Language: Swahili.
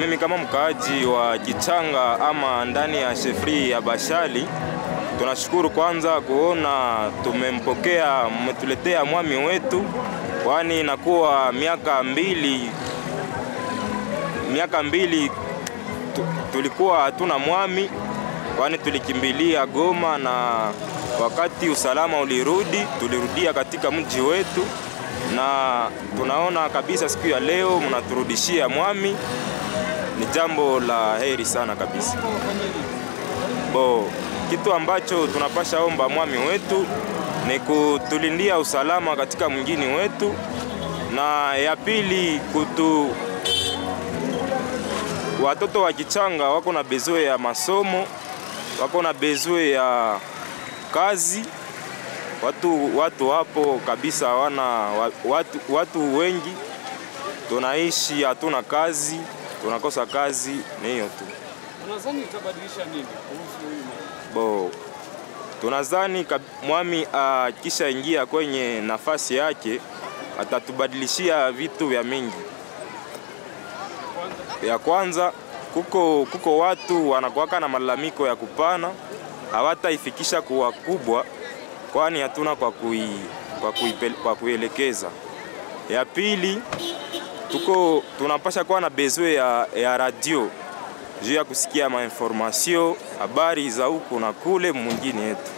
Mimi kama mkaaji wa Kichanga ama ndani ya shefri ya Bashali, tunashukuru kwanza kuona tumempokea, mmetuletea mwami wetu, kwani inakuwa miaka mbili tulikuwa hatuna mwami, kwani tulikimbilia Goma, na wakati usalama ulirudi, tulirudia katika mji wetu, na tunaona kabisa siku ya leo mnaturudishia mwami, ni jambo la heri sana kabisa. Kitu ambacho tunapasha omba mwami wetu ni kutulindia usalama katika mjini wetu, na ya pili watoto wa Kichanga wako na besoin ya masomo, wako na besoin ya kazi. Watu hapo kabisa watu wengi tunaishi hatuna kazi, tunakosa kazi, ni hiyo tu. Unadhani itabadilisha nini kuhusu huyu? Tunadhani mwami kisha ingia kwenye nafasi yake atatubadilishia vitu vya mingi. Ya kwanza kuko watu wanakuwa na malalamiko ya kupana, hawataifikisha kwa kubwa, kwani hatuna kwa kuelekeza. Ya pili tunapasha kuwa na besoin ya radio juu ya kusikia information, habari za huko na kule mwingine yetu.